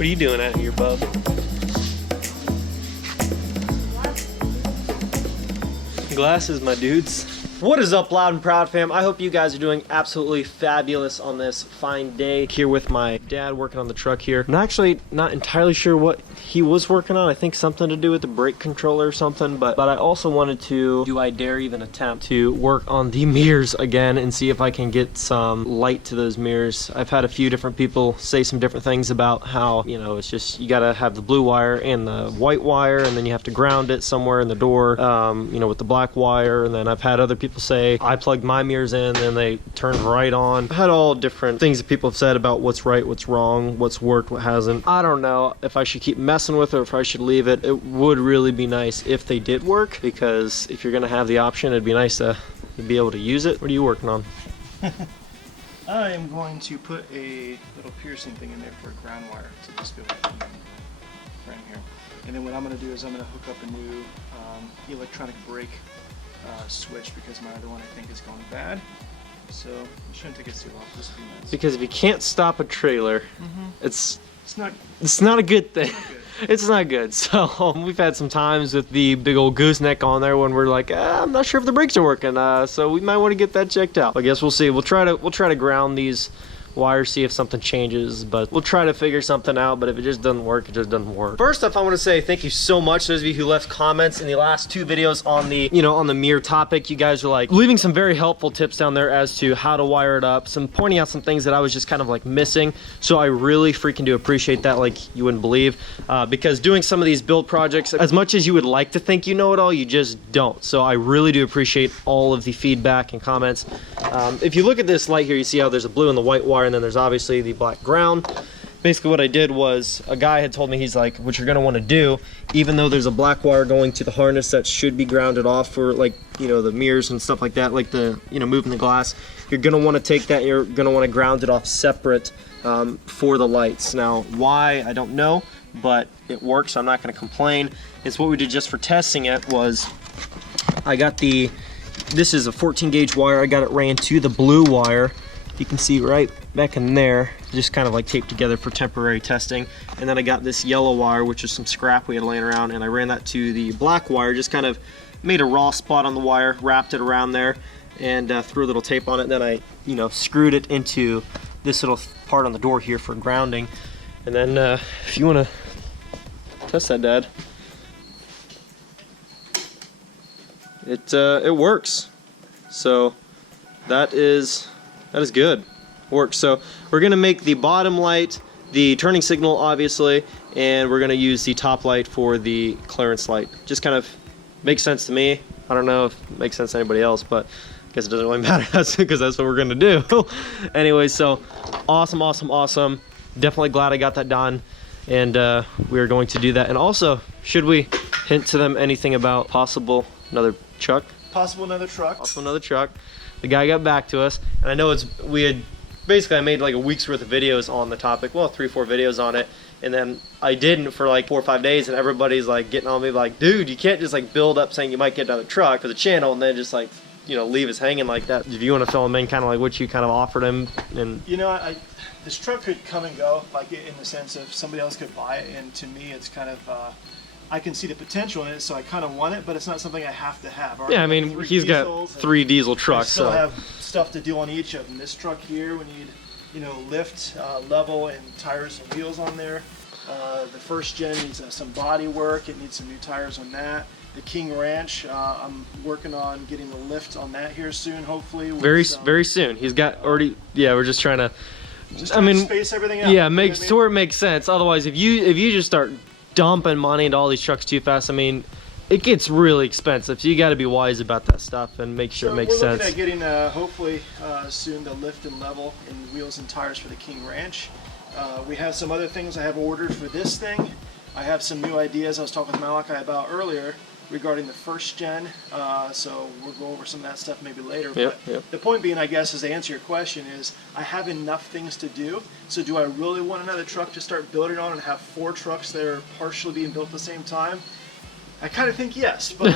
What are you doing out here, bub? Glasses, my dudes. What is up, Loud and Proud fam? I hope you guys are doing absolutely fabulous on this fine day. Here with my dad working on the truck here. I'm actually not entirely sure what he was working on. I think something to do with the brake controller or something, but I also wanted to, do I dare even attempt to work on the mirrors again and see if I can get some light to those mirrors. I've had a few different people say some different things about how, you know, it's just, you gotta have the blue wire and the white wire, and then you have to ground it somewhere in the door, you know, with the black wire. And then I've had other people say I plugged my mirrors in and they turned right on. I had all different things that people have said about what's right, what's wrong, what's worked, what hasn't. I don't know if I should keep messing with it or if I should leave it. It would really be nice if they did work, because if you're gonna have the option, it'd be nice to be able to use it. What are you working on? I am going to put a little piercing thing in there for a ground wire to just go frame here. And then what I'm going to do is I'm going to hook up a new electronic brake switch, because my other one I think is going bad. So I'm trying to take it off just a few minutes. Because if you can't stop a trailer, it's not a good thing. It's not good. So we've had some times with the big old gooseneck on there when we're like, I'm not sure if the brakes are working. So we might want to get that checked out. I guess we'll see. We'll try to ground these wires, see if something changes, but we'll try to figure something out. But if it just doesn't work, it just doesn't work. First off, I want to say thank you so much to those of you who left comments in the last two videos on the, you know, on the mirror topic. You guys are like leaving some very helpful tips down there as to how to wire it up, some pointing out some things that I was just kind of like missing. So I really freaking do appreciate that, like you wouldn't believe, because doing some of these build projects, as much as you would like to think you know it all, you just don't. So I really do appreciate all of the feedback and comments. If you look at this light here, you see how there's a blue and the white wire, and then there's obviously the black ground. Basically what I did was, a guy had told me, he's like, what you're going to want to do, even though there's a black wire going to the harness that should be grounded off for, like, you know, the mirrors and stuff like that, like the, you know, moving the glass, you're going to want to take that, you're going to want to ground it off separate for the lights. Now why, I don't know, but it works, so I'm not going to complain. It's what we did just for testing it was, I got this is a 14 gauge wire, I got it ran to the blue wire. You can see right back in there, just kind of like taped together for temporary testing. And then I got this yellow wire, which is some scrap we had laying around, and I ran that to the black wire, just kind of made a raw spot on the wire, wrapped it around there, and threw a little tape on it. And then I, you know, screwed it into this little part on the door here for grounding. And then if you want to test that, Dad, it works. So that is good. Works. So we're gonna make the bottom light the turning signal, obviously, and we're gonna use the top light for the clearance light. Just kind of makes sense to me. I don't know if it makes sense to anybody else, but I guess it doesn't really matter because that's what we're gonna do. Anyway, so awesome. Definitely glad I got that done, and we are going to do that. And also, should we hint to them anything about possible another truck? Possible another truck. Possible another truck. The guy got back to us, and I know I made like a week's worth of videos on the topic, well, 3-4 videos on it, and then I didn't for like 4 or 5 days, and everybody's like getting on me like, dude, you can't just like build up saying you might get another truck for the channel and then just like, you know, leave us hanging like that. If you want to fill him in, kind of like what you kind of offered him. And you know, this truck could come and go, like in the sense of somebody else could buy it, and to me it's kind of I can see the potential in it, so I kind of want it, but it's not something I have to have. Yeah, I mean, he's got 3 diesel trucks. I still have stuff to do on each of them. This truck here, we need, you know, lift, level, and tires and wheels on there. The first gen needs some body work. It needs some new tires on that. The KingRanch, I'm working on getting the lift on that here soon, hopefully. Very soon. He's got already. Yeah, we're just trying to. Space everything out. Yeah, to where it makes sense. Otherwise, if you just start dumping money into all these trucks too fast, I mean, it gets really expensive. So you got to be wise about that stuff and make sure it makes sense. We're looking at getting hopefully soon the lift and level and wheels and tires for the KingRanch. We have some other things I have ordered for this thing. I have some new ideas I was talking with Malachi about earlier regarding the first gen, so we'll go over some of that stuff maybe later. But the point being, I guess, is to answer your question, is I have enough things to do. So do I really want another truck to start building on and have 4 trucks that are partially being built at the same time? I kind of think yes, but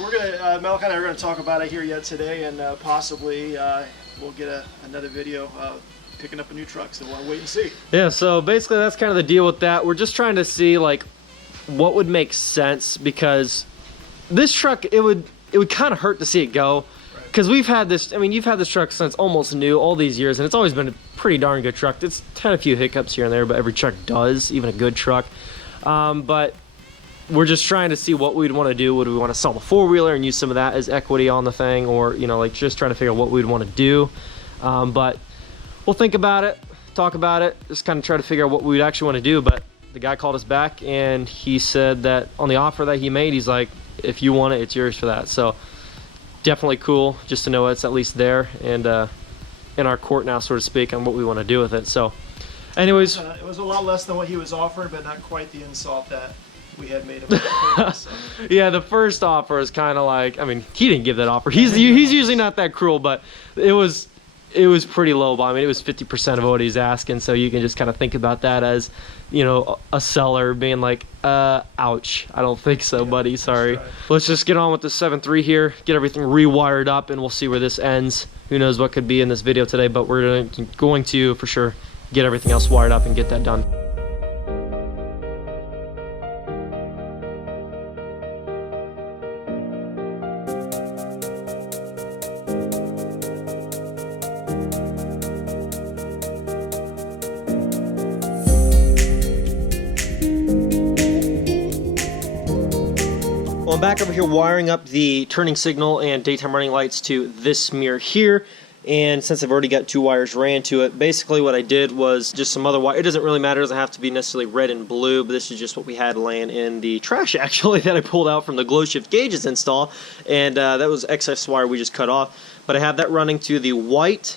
we're gonna Malachi and I are gonna talk about it here yet today, and possibly we'll get another video picking up a new truck, so we'll wait and see. Yeah, so basically that's kind of the deal with that. We're just trying to see like what would make sense, because this truck, it would kind of hurt to see it go, because we've had this, I mean, you've had this truck since almost new, all these years, and it's always been a pretty darn good truck. It's had a few hiccups here and there, but every truck does, even a good truck. But we're just trying to see what we'd want to do. Would we want to sell the four-wheeler and use some of that as equity on the thing, or, you know, like just trying to figure out what we'd want to do. But we'll think about it, talk about it, just kind of try to figure out what we'd actually want to do. But the guy called us back and he said that on the offer that he made, he's like, if you want it, it's yours for that. So definitely cool just to know it's at least there and in our court now, so to speak, on what we want to do with it. So anyways, it was a lot less than what he was offering, but not quite the insult that we had made him. So. Yeah, the first offer is kind of like, I mean, he didn't give that offer. He's usually not that cruel, but it was pretty low. I mean, it was 50% of what he's asking, so you can just kind of think about that as, you know, a seller being like, ouch, I don't think so, buddy, sorry. Right. Let's just get on with the 7.3 here, get everything rewired up, and we'll see where this ends. Who knows what could be in this video today, but we're going to, for sure, get everything else wired up and get that done. Well, I'm back over here wiring up the turning signal and daytime running lights to this mirror here. And since I've already got two wires ran to it, basically what I did was just some other wire. It doesn't really matter, it doesn't have to be necessarily red and blue, but this is just what we had laying in the trash actually that I pulled out from the glow shift gauges install. And that was excess wire we just cut off. But I have that running to the white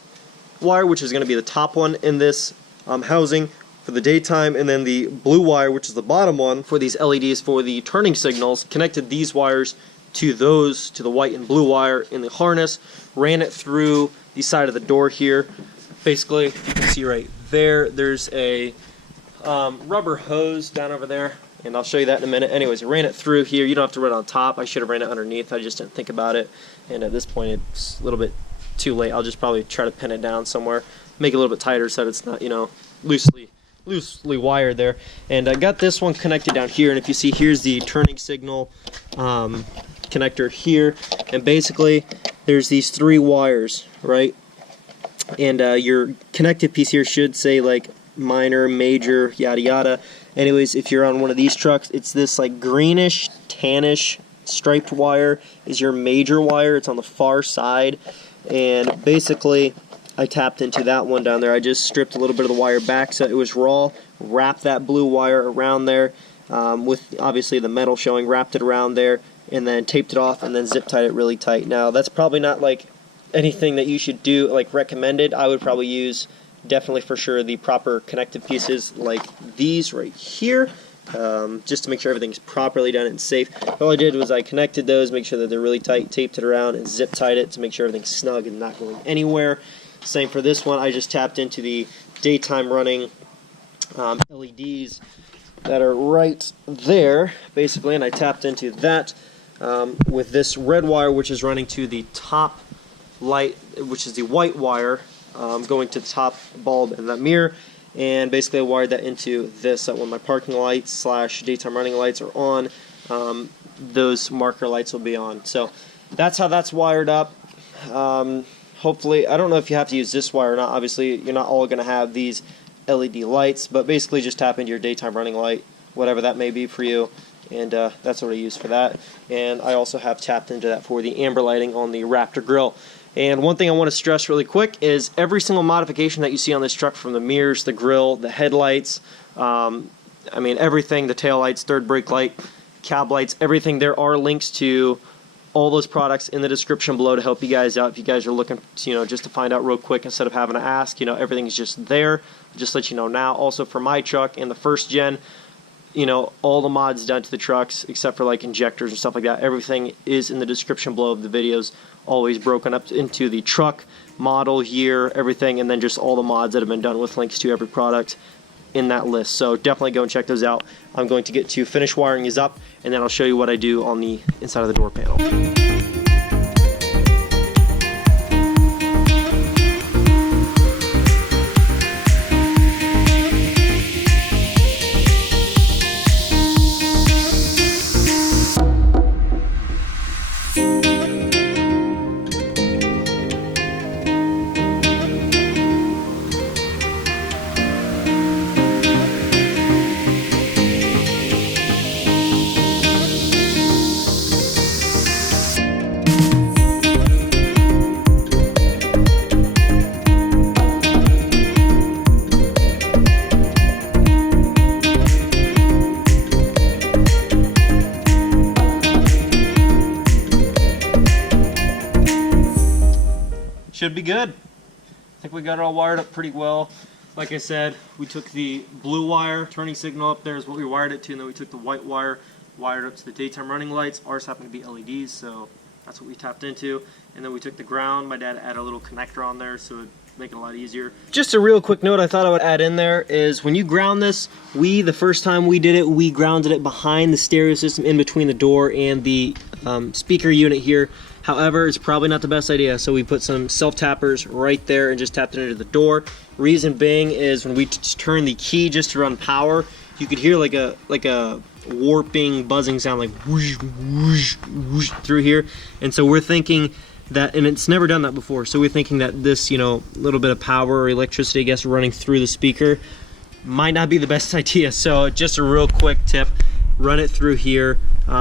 wire, which is going to be the top one in this housing for the daytime, and then the blue wire, which is the bottom one for these LEDs for the turning signals. Connected these wires to those, to the white and blue wire in the harness, ran it through the side of the door here. Basically, you can see right there, there's a rubber hose down over there, and I'll show you that in a minute. Anyways, I ran it through here. You don't have to run it on top. I should have ran it underneath. I just didn't think about it, and at this point it's a little bit too late. I'll just probably try to pin it down somewhere, make it a little bit tighter so that it's not, you know, loosely wired there. And I got this one connected down here, and if you see, here's the turning signal connector here, and basically there's these three wires, right? And your connected piece here should say like minor, major, yada yada. Anyways, if you're on one of these trucks, it's this like greenish, tannish striped wire is your major wire. It's on the far side, and basically I tapped into that one down there. I just stripped a little bit of the wire back so it was raw, wrapped that blue wire around there with obviously the metal showing, wrapped it around there, and then taped it off and then zip tied it really tight. Now that's probably not like anything that you should do, like recommended. I would probably use definitely for sure the proper connective pieces like these right here, just to make sure everything's properly done and safe. All I did was I connected those, make sure that they're really tight, taped it around, and zip tied it to make sure everything's snug and not going anywhere. Same for this one. I just tapped into the daytime running LEDs that are right there, basically, and I tapped into that with this red wire, which is running to the top light, which is the white wire, going to the top bulb in that mirror, and basically I wired that into this, so that when my parking lights slash daytime running lights are on, those marker lights will be on. So that's how that's wired up. Hopefully, I don't know if you have to use this wire or not. Obviously, you're not all going to have these LED lights, but basically just tap into your daytime running light, whatever that may be for you, and that's what I use for that. And I also have tapped into that for the amber lighting on the Raptor grill. And one thing I want to stress really quick is every single modification that you see on this truck, from the mirrors, the grill, the headlights, I mean everything, the tail lights, third brake light, cab lights, everything, there are links to all those products in the description below to help you guys out if you guys are looking, you know, just to find out real quick instead of having to ask. You know, everything's just there. I'll just let you know now. Also for my truck and the first gen, you know, all the mods done to the trucks except for like injectors and stuff like that, everything is in the description below of the videos, always broken up into the truck, model, year, everything, and then just all the mods that have been done with links to every product in that list. So definitely go and check those out. I'm going to get to finish wiring these up, and then I'll show you what I do on the inside of the door panel. should be good. I think we got it all wired up pretty well. Like I said, we took the blue wire, turning signal up there is what we wired it to, and then we took the white wire, wired up to the daytime running lights. Ours happen to be LEDs, so that's what we tapped into. And then we took the ground. My dad added a little connector on there, so it'd make it a lot easier. Just a real quick note I thought I would add in there is when you ground this, the first time we did it, we grounded it behind the stereo system in between the door and the speaker unit here. However, it's probably not the best idea, so we put some self-tappers right there and just tapped it into the door. Reason being is when we turn the key just to run power, you could hear like a warping, buzzing sound, like whoosh, whoosh, whoosh through here. And so we're thinking that, and it's never done that before, so we're thinking that this, you know, little bit of power or electricity, I guess, running through the speaker might not be the best idea. So just a real quick tip, run it through here,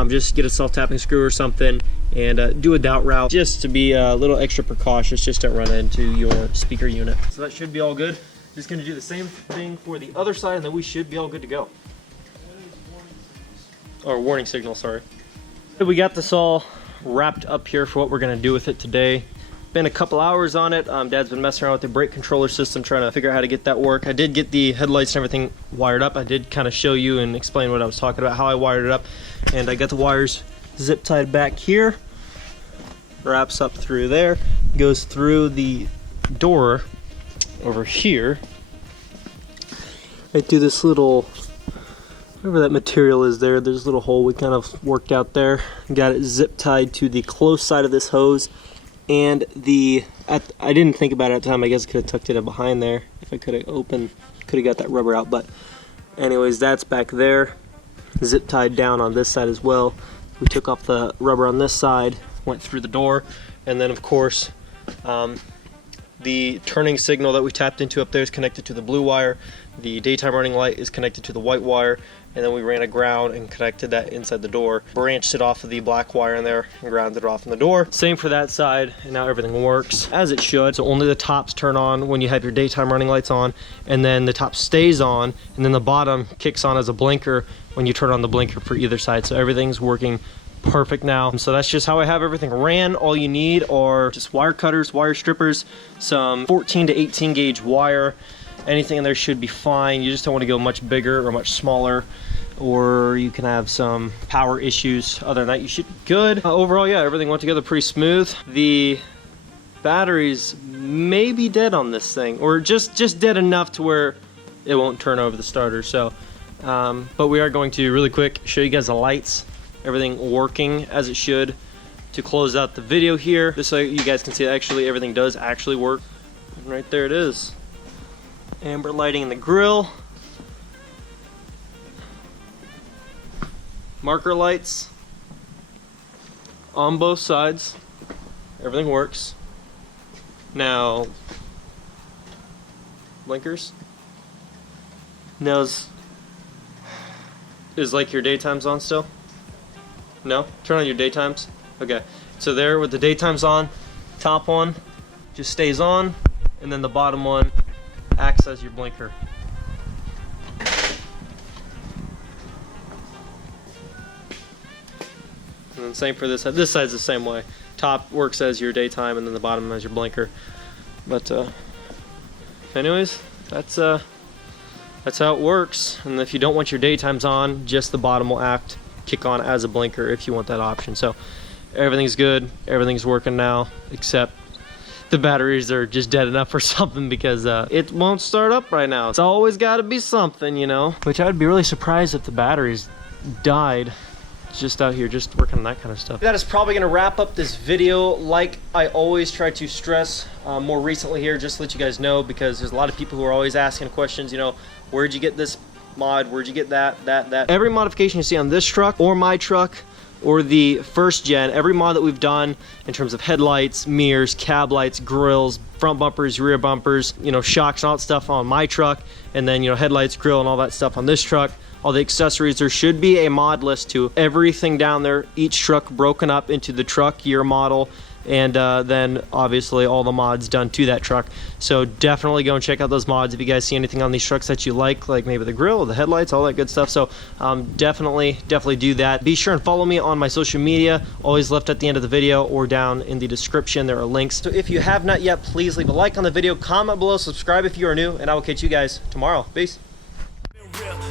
just get a self-tapping screw or something, and do a dowel route just to be a little extra precautious, just don't run into your speaker unit. So that should be all good. Just going to do the same thing for the other side, and then we should be all good to go. Or warning signal, sorry. We got this all wrapped up here for what we're going to do with it today. Been a couple hours on it. Dad's been messing around with the brake controller system, trying to figure out how to get that work. I did get the headlights and everything wired up. I did kind of show you and explain what I was talking about, how I wired it up. And I got the wires zip tied back here. Wraps up through there. Goes through the door over here. Right through this little, whatever that material is there, there's a little hole we kind of worked out there. Got it zip tied to the close side of this hose. And I didn't think about it at the time. I guess I could have tucked it in behind there if I could have got that rubber out. But anyways, that's back there, zip tied down on this side as well. We took off the rubber on this side, went through the door, and then of course the turning signal that we tapped into up there is connected to the blue wire. The daytime running light is connected to the white wire, and then we ran a ground and connected that inside the door. Branched it off of the black wire in there and grounded it off in the door. Same for that side, and now everything works as it should. So only the tops turn on when you have your daytime running lights on, and then the top stays on, and then the bottom kicks on as a blinker when you turn on the blinker for either side. So everything's working perfect now. So that's just how I have everything ran. All you need are just wire cutters, wire strippers, some 14 to 18 gauge wire. Anything in there should be fine. You just don't want to go much bigger or much smaller, or you can have some power issues. Other than that, you should be good. Overall, yeah, everything went together pretty smooth. The batteries may be dead on this thing, or just dead enough to where it won't turn over the starter. So, but we are going to really quick show you guys the lights, everything working as it should, to close out the video here, just so you guys can see that actually everything does actually work. And right there it is. Amber lighting in the grill. Marker lights on both sides. Everything works. Now, blinkers. Now is like your daytimes on still? No? Turn on your daytimes. Okay. So there with the daytimes on, top one just stays on, and then the bottom one acts as your blinker. And then same for this side. This side's the same way. Top works as your daytime, and then the bottom as your blinker. But anyways, that's how it works. And if you don't want your daytimes on, just the bottom will kick on as a blinker if you want that option. So everything's good. Everything's working now, except the batteries are just dead enough or something, because it won't start up right now. It's always got to be something, you know. Which I would be really surprised if the batteries died just out here just working on that kind of stuff. That is probably going to wrap up this video. Like I always try to stress more recently here, just to let you guys know, because there's a lot of people who are always asking questions, you know, where'd you get this mod, where'd you get that. Every modification you see on this truck or my truck or the first gen, every mod that we've done in terms of headlights, mirrors, cab lights, grills, front bumpers, rear bumpers, you know, shocks and all that stuff on my truck, and then, you know, headlights, grill, and all that stuff on this truck, all the accessories. There should be a mod list to everything down there, each truck broken up into the truck, year, model, and then obviously all the mods done to that truck. So definitely go and check out those mods if you guys see anything on these trucks that you like maybe the grill, the headlights, all that good stuff. So definitely do that. Be sure and follow me on my social media, always left at the end of the video or down in the description. There are links. So if you have not yet, please leave a like on the video, comment below, subscribe if you are new, and I will catch you guys tomorrow. Peace.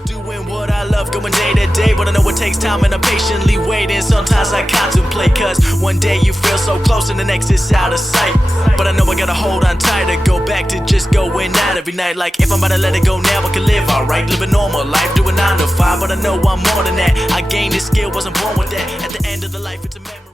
Doing what I love, going day to day, but I know it takes time and I'm patiently waiting. Sometimes I contemplate, cause one day you feel so close and the next is out of sight. But I know I gotta hold on tight to go back to just going out every night. Like if I'm about to let it go now, I can live alright, live a normal life, doing 9 to 5. But I know I'm more than that. I gained this skill, wasn't born with that. At the end of the life, it's a memory.